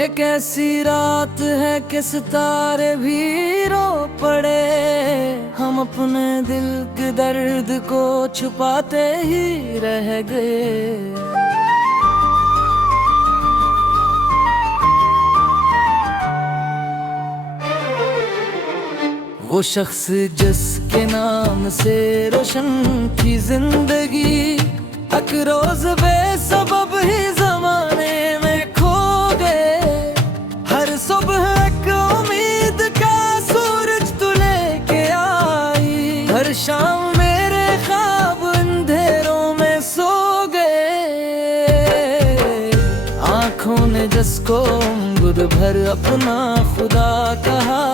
ये कैसी रात है कि सितारे भी रो पड़े। हम अपने दिल के दर्द को छुपाते ही रह गए। वो शख्स जिसके नाम से रोशन थी जिंदगी, एक रोज बेसबब ही जमाने में खो गए। हर सुबह एक उम्मीद का सूरज तू लेके आई, हर शाम मेरे ख्वाब अंधेरों में सो गए। आंखों ने जिसको गुद भर अपना खुदा कहा,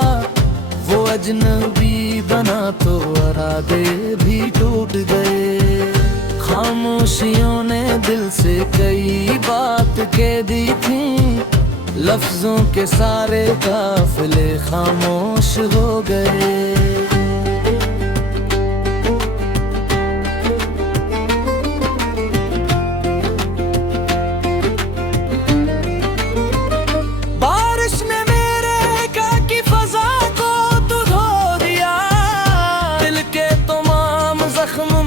वो अजनबी बना तो इरादे भी टूट गए। खामोशियों ने दिल से कई बात कह दी थी, लफ्जों के सारे काफिले खामोश हो गए।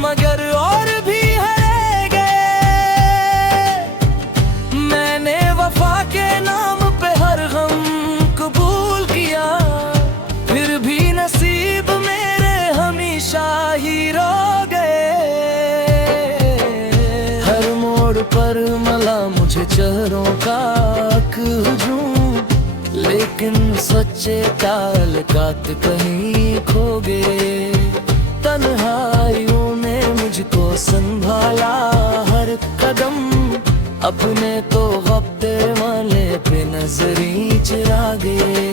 मगर और भी हरे गए। मैंने वफा के नाम पे हर गम कबूल किया, फिर भी नसीब मेरे हमेशा ही रो गए। हर मोड़ पर मला मुझे चेहरों का हुजूम, लेकिन सच्चे ताल्लुकात कहीं खो गए। तन्हाइयों ने मुझको संभाला हर कदम, अपने तो हफ्ते वाले पे नजरी चला गए।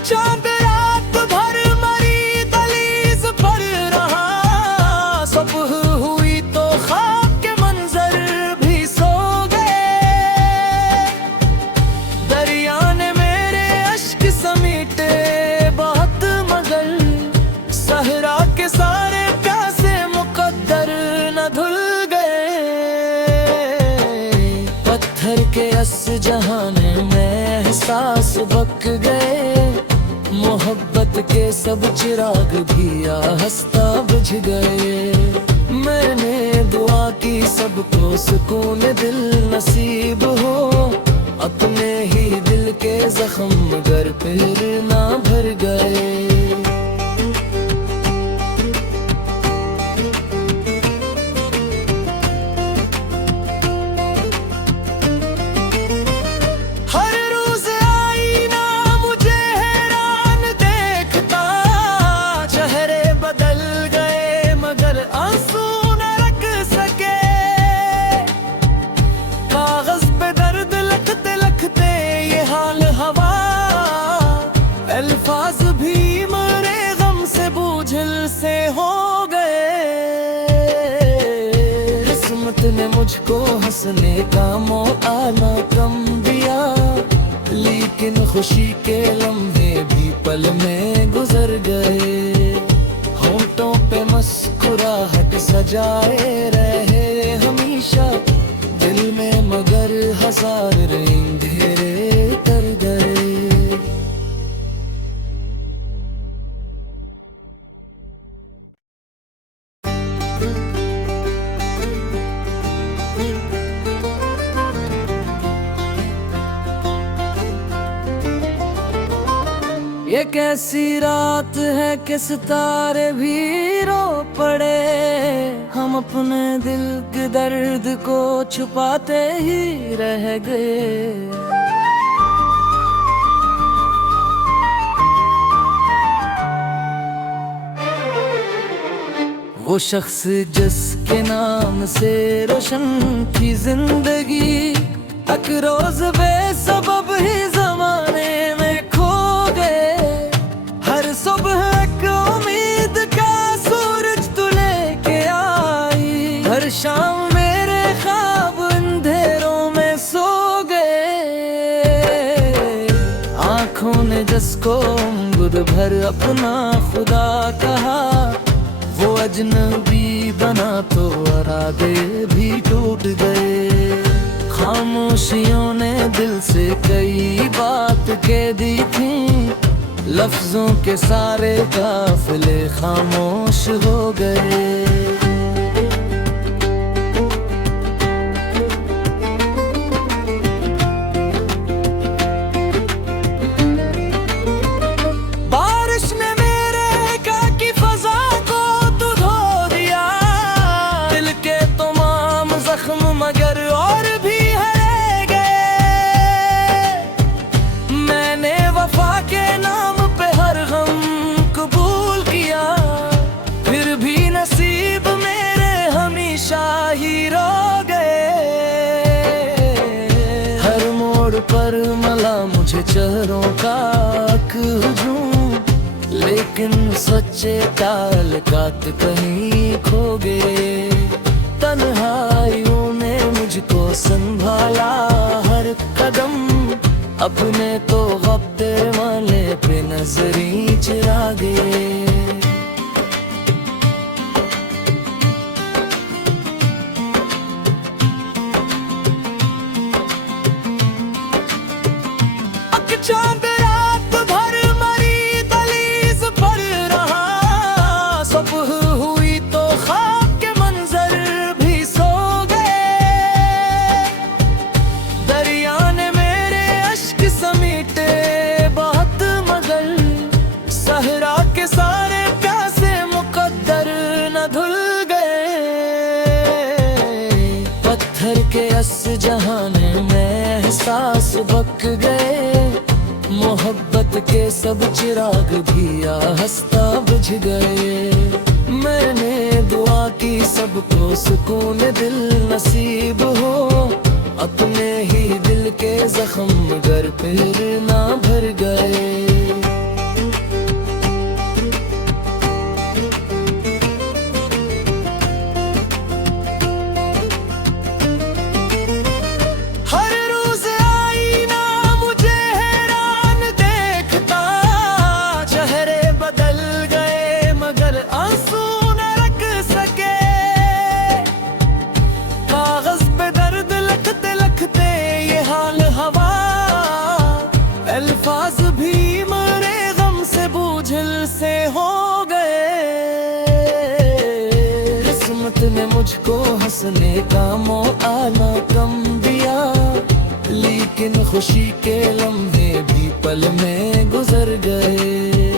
चांद रात भर मरी दहलीज पर रहा, सुबह हुई तो ख्वाब के मंजर भी सो गए। दरिया ने मेरे अश्क समीटे बहुत, मगर सहरा के सारे प्यासे मुकद्दर न धुल गए। पत्थर के अस जहाने में एहसास बक गए, मोहब्बत के सब चिराग भी आहिस्ता बुझ गए। मैंने दुआ की सबको सुकून दिल नसीब हो, अपने ही दिल के जख्म मगर फिर ना भर गए। अल्फाज भी मरे गम से बूझल से हो गए। किस्मत ने मुझको हंसने का मौका कम दिया, लेकिन खुशी के लम्हे भी पल में गुजर गए। होंठों पे मुस्कुराहट सजाए रहे हमेशा, दिल में मगर हजार अंधेरे कर गए। ये कैसी रात है कि सितारे भी रो पड़े। हम अपने दिल के दर्द को छुपाते ही रह गए। वो शख्स जिसके नाम से रोशन थी जिंदगी, एक रोज बेसबब ही जमाने में खो गए। हर सुबह एक उम्मीद का सूरज तू लेके आई, हर शाम मेरे ख्वाब अंधेरों में सो गए। आंखों ने जिसको गुद भर अपना खुदा कहा, वो अजनबी बना तो इरादे भी टूट गए। खामोशियों ने दिल से कई बात कह दी थी, लफ्जों के सारे काफिले खामोश हो गए। मगर और भी हरे गए, मैंने वफा के नाम पे हर गम कबूल किया, फिर भी नसीब मेरे हमेशा ही रो गए। हर मोड़ पर मला मुझे चेहरों का हुजूम, लेकिन सच्चे ताल्लुकात कहीं खो गए। तन्हाइयों ने मुझको संभाला हर कदम, अपने तो गप्ते वाले पे नजरी चरा गए। चांद रात भर मरी दहलीज पर रहा, सुबह हुई तो ख्वाब के मंजर भी सो गए। दरिया ने मेरे अश्क समीटे बहुत, मगर सहरा के सारे प्यासे मुकद्दर न धुल गए। पत्थर के अस जहाने में एहसास बक गए, मोहब्बत के सब चिराग भी आहिस्ता बुझ गए। मैंने दुआ की सबको सुकून दिल नसीब हो, अपने ही दिल के जख्म गर फिर ना भर गए। अल्फाज भी मरे गम से बोझल से हो गए। किस्मत ने मुझको हंसने का मौका कम दिया, लेकिन खुशी के लम्हे भी पल में गुजर गए।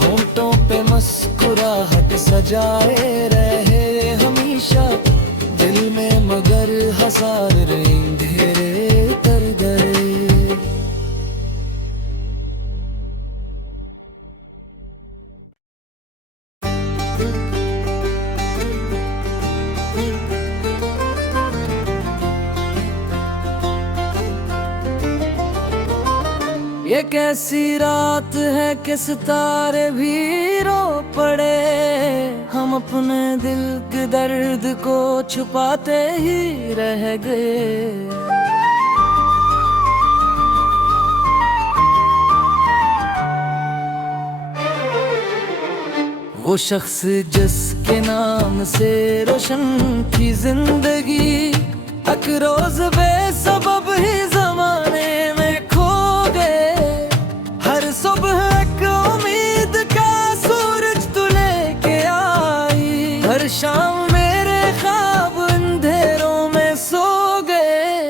होंठों पे मुस्कुराहट सजाए रहे हमेशा, दिल में मगर हजार अंधेरे तर गए। ये कैसी रात है कि सितारे भी रो पड़े, हम अपने दिल के दर्द को छुपाते ही रह गए। वो शख्स जिसके नाम से रोशन थी जिंदगी, एक रोज बेसबब ही जमाने में खो गए। हर सुबह एक उम्मीद का सूरज तू लेके आई, हर शाम मेरे ख्वाब अंधेरों में सो गए।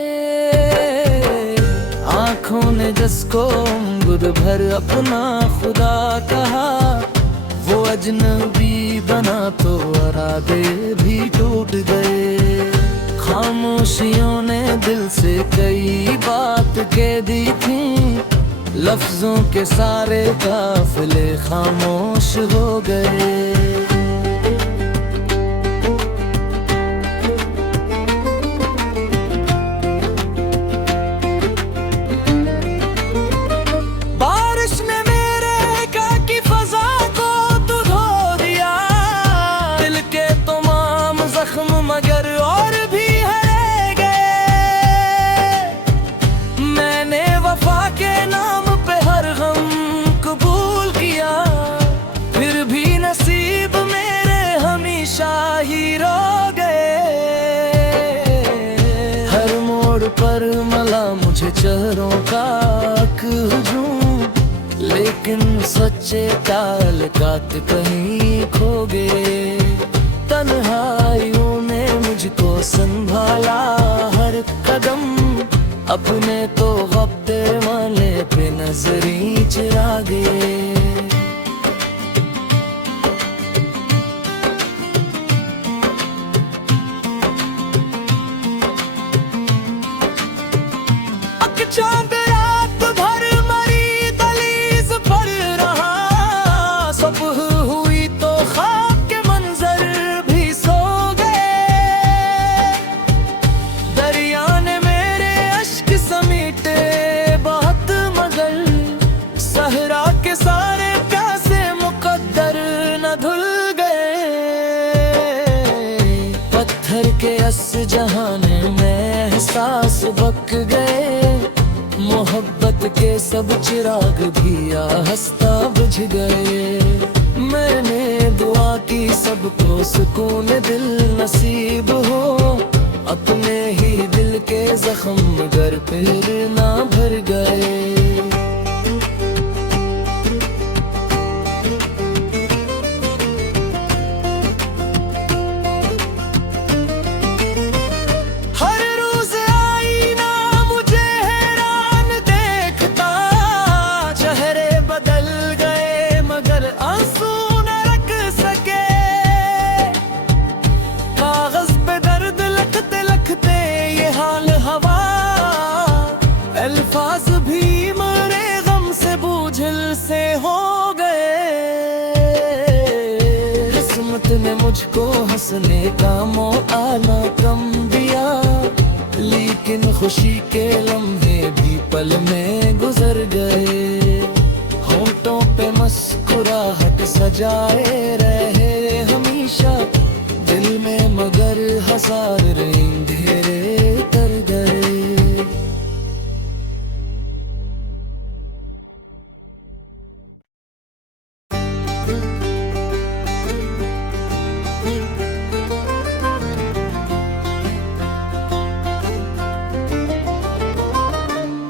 आँखों ने जिसको गुद भर अपना खुदा कहा, वो अजनबी बना तो इरादे भी टूट गए। खामोशियों ने दिल से कई बात कह दी थी, लफ्जों के सारे काफिले खामोश हो गए। मगर और भी हरे गए, मैंने वफा के नाम पे हर गम कबूल किया, फिर भी न ही रो गए। हर मोड़ पर मला मुझे चेहरों का हुजूम, लेकिन सच्चे ताल्लुकात कहीं खो गए। तन्हाइयों ने मुझको संभाला हर कदम, अपने तो हफ्ते वाले पे नजरी चुरा गए। चांद रात भर मरी दहलीज पर रहा, सुबह हुई तो ख्वाब के मंजर भी सो गए। दरिया ने मेरे अश्क समीटे बहुत, मगर सहरा के सारे प्यासे मुकद्दर न धुल गए। पत्थर के अस जहाने में एहसास बक गए, मोहब्बत के सब चिराग भी आहिस्ता बुझ गए। मैंने दुआ की सबको सुकून दिल नसीब हो, अपने ही दिल के जख्म घर फिर ना भर गए। अल्फाज भी मरे गम से बोझिल से हो गए। किस्मत ने मुझको हंसने का मौका कम दिया, लेकिन खुशी के लम्हे भी पल में गुजर गए। होंठों पे मुस्कुराहट सजाए रहे हमेशा, दिल में मगर हजार अंधेरे तर गए।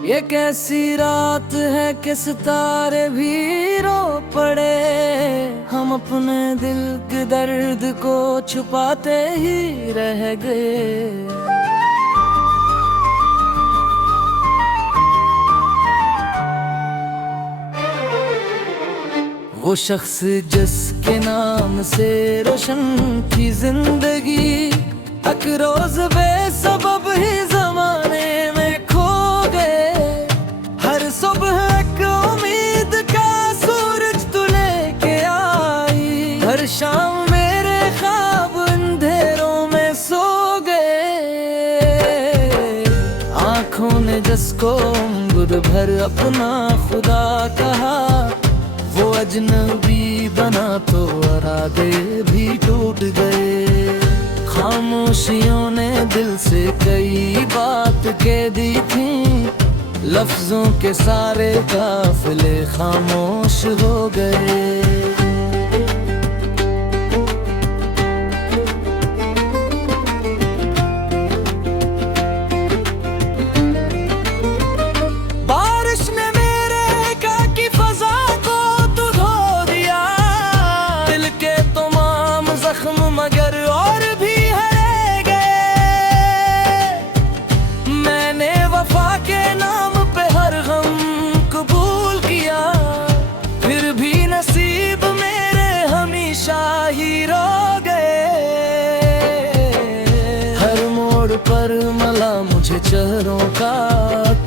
ये कैसी रात है कि सितारे भी रो पड़े, हम अपने दिल के दर्द को छुपाते ही रह गए। वो शख्स जिसके नाम से रोशन थी जिंदगी, एक रोज बेसबब ही जमाने में खो गए। हर सुबह एक उम्मीद का सूरज तू लेके आई, हर शाम मेरे ख्वाब अंधेरों में सो गए। आँखों ने जिसको अंगूर भर अपना खुदा कहा, वो अजनबी बना तो इरादे भी टूट गए। खामोशियों ने दिल से कई बात कह दी थी, लफ्जों के सारे काफिले खामोश हो गए। मगर और भी हरे गए। मैंने वफा के नाम पे हर गम कबूल किया, फिर भी नसीब मेरे हमेशा ही रो गए। हर मोड़ पर मला मुझे चेहरों का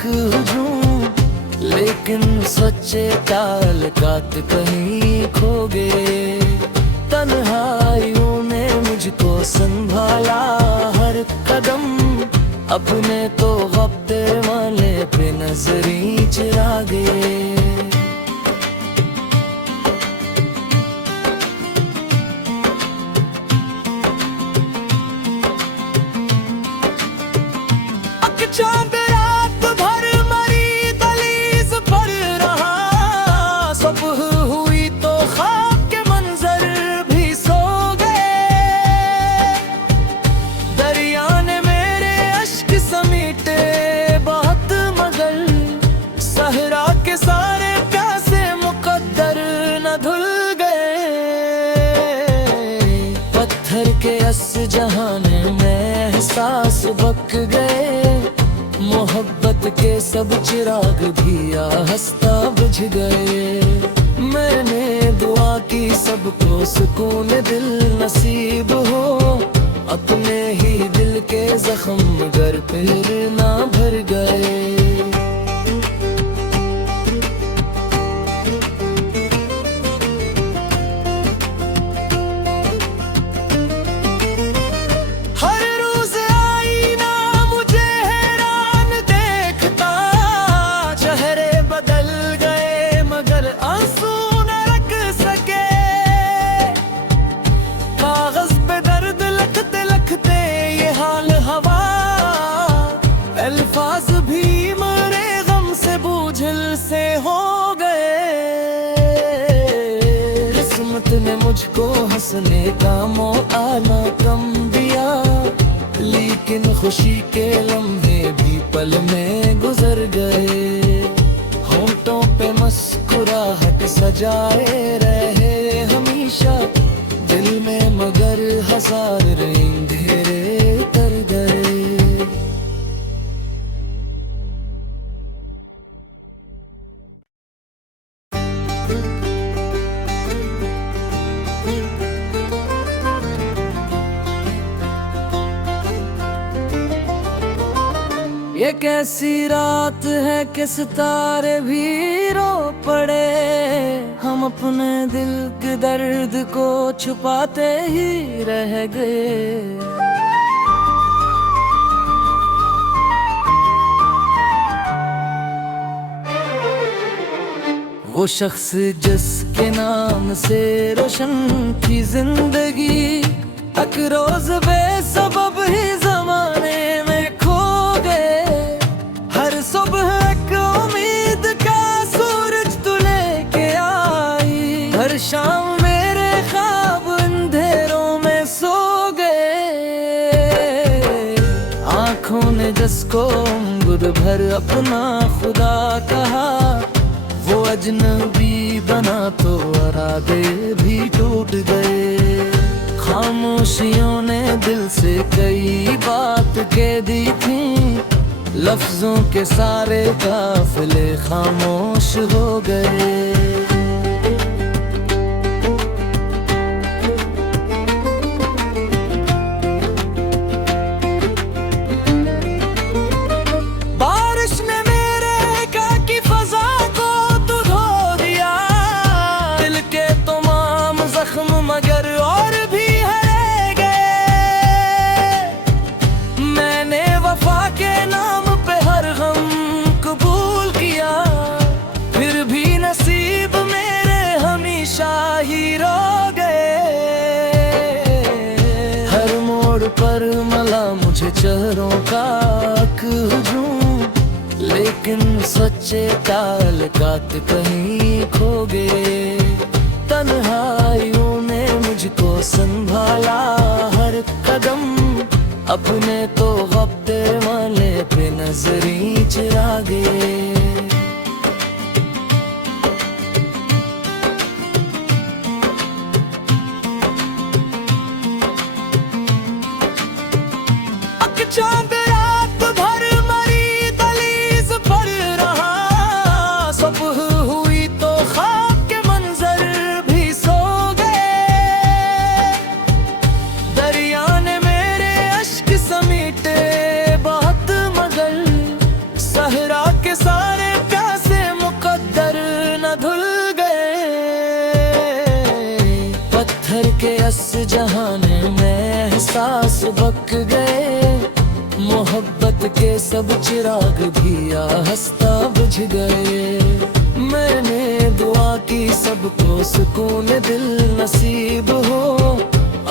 हुजूम, लेकिन सच्चे ताल्लुकात कहीं खो गए। तन्हाइयों ने मुझको संभाला हर कदम, अपने तो हफ्ते वाले पे नजरी चुरा गए। चांद रात भर मरी दहलीज पर रहा, सुबह हुई तो ख्वाब के मंजर भी सो गए। जहाने में एहसास बक गए, मोहब्बत के सब चिराग भी आहिस्ता बुझ गए। मैंने दुआ की सबको सुकून दिल नसीब हो, अपने ही दिल के जख्म घर फिर ना भर गए। हर रोज आईना मुझे हैरान देखता, चेहरे बदल गए मगर आंसू न रख सके। कागज पे दर्द लिखते लिखते ये हाल हवा, अल्फाज भी मरे गम से बोझिल से हो गए। किस्मत ने मुझको हंसने का मौका ना कम दिया, लेकिन खुशी के लम्हे भी पल में गुजर गए। होंठों पे मुस्कुराहट सजाए रहे हमेशा, दिल में मगर हजार अंधेरे तर गए। ये कैसी रात है कि सितारे भी रो पड़े, हम अपने दिल के दर्द को छुपाते ही रह गए। वो शख्स जिसके नाम से रोशन थी जिंदगी, एक रोज बेसबब ही जमाने में खो गए। हर सुबह एक उम्मीद का सूरज तू लेके आई, हर शाम मेरे ख्वाब अंधेरों में सो गए। आँखों ने जिसको गुद भर अपना खुदा कहा, वो अजनबी बना तो इरादे भी टूट गए। खामोशियों ने दिल से कई बात कह दी थी, लफ्जों के सारे काफिले खामोश हो गए। मगर और भी हरे गए। मैंने वफा के नाम पे हर गम कबूल किया, फिर भी नसीब मेरे हमेशा ही रो गए। हर मोड़ पर मला मुझे चेहरों का हुजूम, लेकिन सच्चे ताल्लुकात कहीं खो गए। तन्हाइयों ने मुझको संभाला हर कदम, अपने तो हफ्ते वाले पे नजरी चुरा गए। चांद रात भर मरी दहलीज पर रहा, सुबह हुई तो ख्वाब के मंजर भी सो गए। दरिया ने मेरे अश्क समीटे बहुत मगर, सहरा के सारे प्यासे मुकद्दर न धुल गए। पत्थर के अस जहाने में एहसास बक गए, मोहब्बत के सब चिराग भी आहिस्ता बुझ गए। मैंने दुआ की सबको सुकून दिल नसीब हो,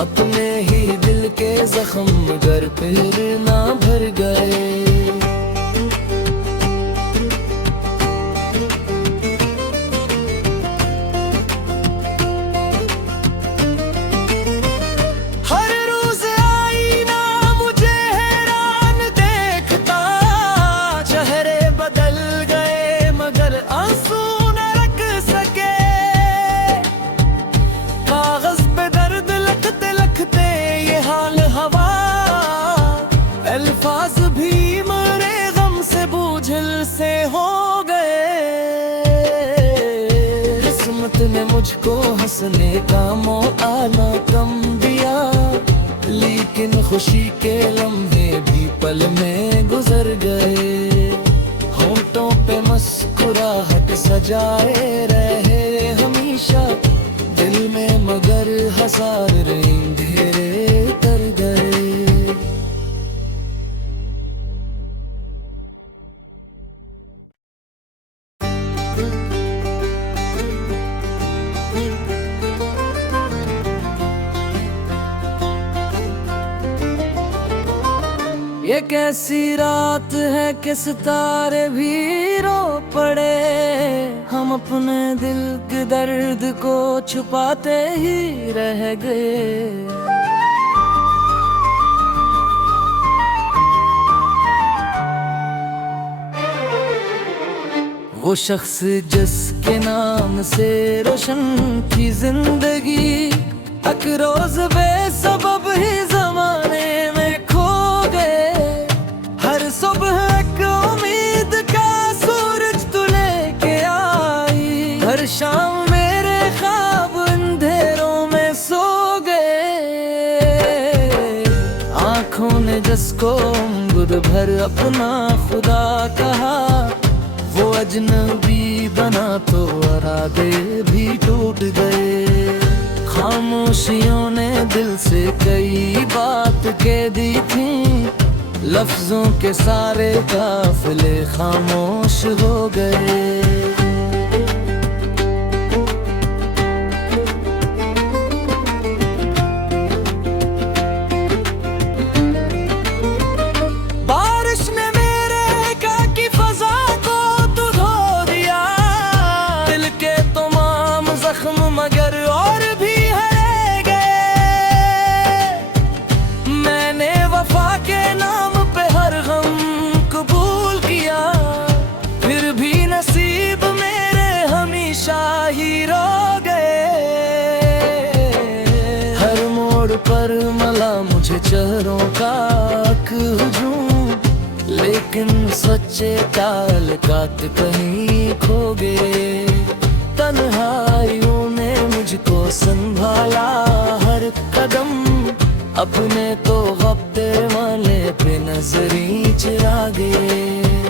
अपने ही दिल के जख्म घर फिर ना भर गए। हाल हवा हंसने का मौका ना कम दिया, लेकिन खुशी के लम्हे भी पल में गुजर गए। होंठों पे मुस्कुराहट सजाए रहे हमेशा, दिल में मगर हजार अंधेरे कर गए। ये कैसी रात है कि सितारे भी रो पड़े, हम अपने दिल के दर्द को छुपाते ही रह गए। वो शख्स जिसके नाम से रोशन थी जिंदगी, एक रोज बेसबब ही जमाने में खो गए। हर सुबह एक उम्मीद का सूरज तू लेके आई, हर शाम मेरे ख्वाब अंधेरों में सो गए। आंखों ने जिसको गुद भर अपना खुदा कहा, वो अजनबी बना तो इरादे भी टूट गए। खामोशियों ने दिल से कई बात कह दी थी, लफ्जों के सारे काफिले खामोश हो गए। मगर और भी हरे गए। मैंने वफा के नाम पे हर गम कबूल किया, फिर भी नसीब मेरे हमेशा ही रो गए। हर मोड़ पर मला मुझे चेहरों का हुजूम, लेकिन सच्चे ताल्लुकात कहीं खो गए। तन्हाइयों ने मुझको संभाला हर कदम, अपने तो हफ्ते वाले पे नजरी चुरा गए।